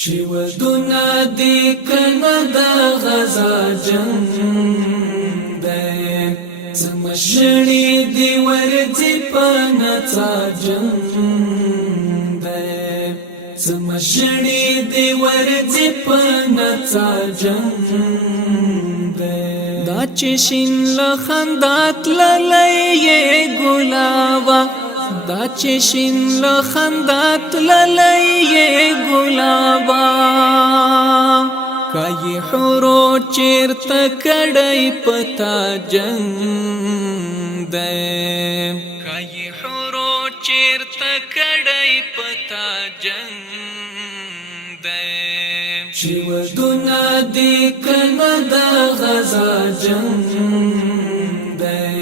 چې ودونه دې کنه د غزا جنگ دی زمشړې دې ورځي په نڅا جنگ دی زمشړې دې ورځي په نڅا جنگ دی دا چې شین لخندات للې ګلاوا دا چې شین لخندات للې ګلابا کای حورو چیرته کړای پتا جنگ دی کای حورو چیرته کړای پتا جنگ دی چې ودونه دې کنه د غزا جنگ دی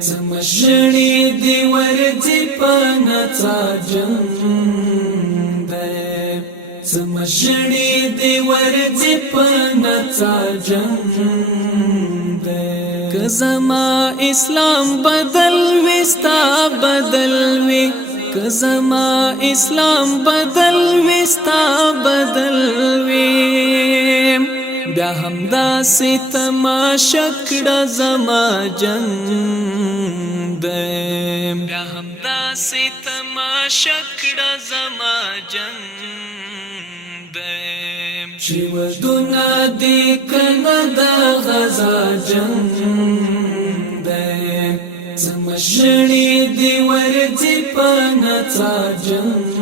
زمشړې دې ورځي په نڅا جنگ دی زمشړې دې ورځي په نڅا جنگ دی که زما اسلام بدل وستا بدل وي که زما اسلام بدل وستا بدل وي بیا همدا ستماشا کړه زما جنگ دی بیا همدا ستماشا کړه زما جنگ دی چې ودونه دې کنه د غزا جنگ دی زمشړې دې ورځي په نڅا جنگ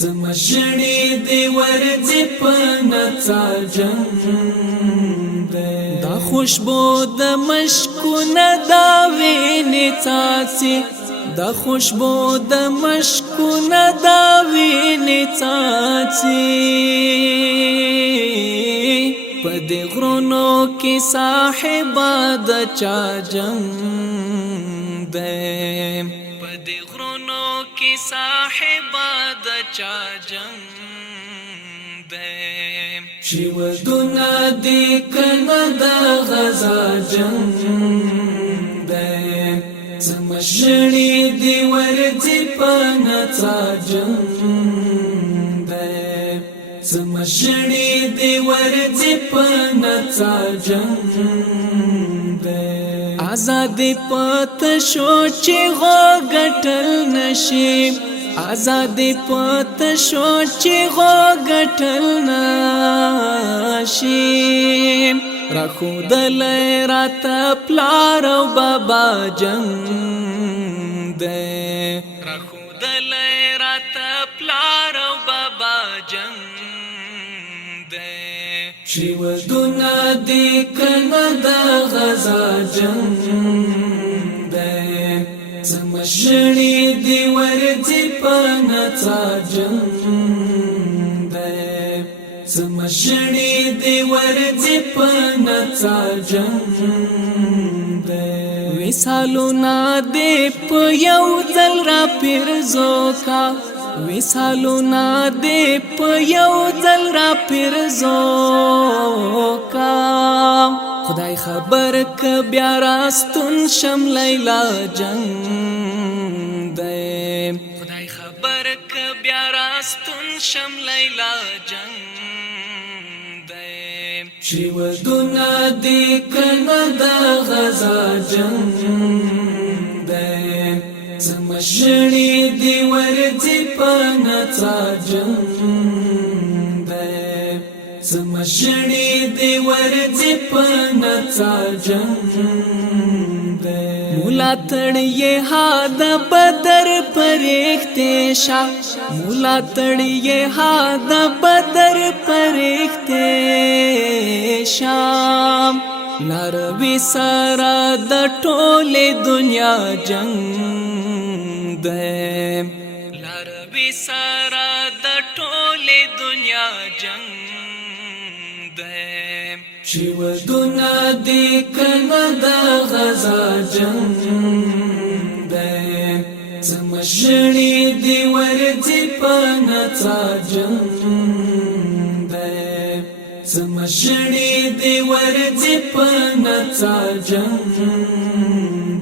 زمشړې دې ورځي په نڅا جنگ دا خوشبو د مشکونه دا وینې څاڅي دا خوشبو د مشکونه دا وینې څاڅي په دې غرونو کې صاحبا د چا جنگ دی په دې غرونو کې صاحبا د چا جنگ دی چې ودونه دې کنه د غزا جنگ دی زمشړې دې ورځي په نڅا جنگ دی زمشړې دې ورځي په نڅا جنگ دی آزاد پت شو چې غټل نشي آزاد پت شو چې غټل نشي راخو دل رات پلار او بابا جنگ دی راخو دل رات پلار او بابا جنگ دی چې ودونه دې کنه د غزا جنگ دی زمشړې دې ورځي په نڅا جنگ دی زمشړې دې ورځي په نڅا جنگ دی وسالونه دې په یو ځل را پیرزو کا وسالونه دې په یو ځل را پیرزو کا خدای خبر ک بیا راستون شم لیلا جنگ دی خدای خبر ک بیا راستون شم لیلا جنگ دی چې ودونه دې کنه د غزا جنگ دی زمشړې دې ورځي په نڅا جنگ دی زمشړې دې ورځي په نڅا جنگ دی مولا تړې ها د بدر پرېخته شا مولا تړې ها د بدر پرېخته شام لاروي سره د ټوله دنیا جنگ دی لاروي سره د ټوله دنیا جنگ دی چې ودونه دې کنه د غزا جنگ دی زمشړې دې ورځي په نڅا جنگ دی زمشړې دې ورځي په نڅا جنگ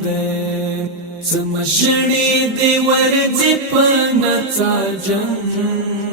دی زمشړې دې ورځي په نڅا جنگ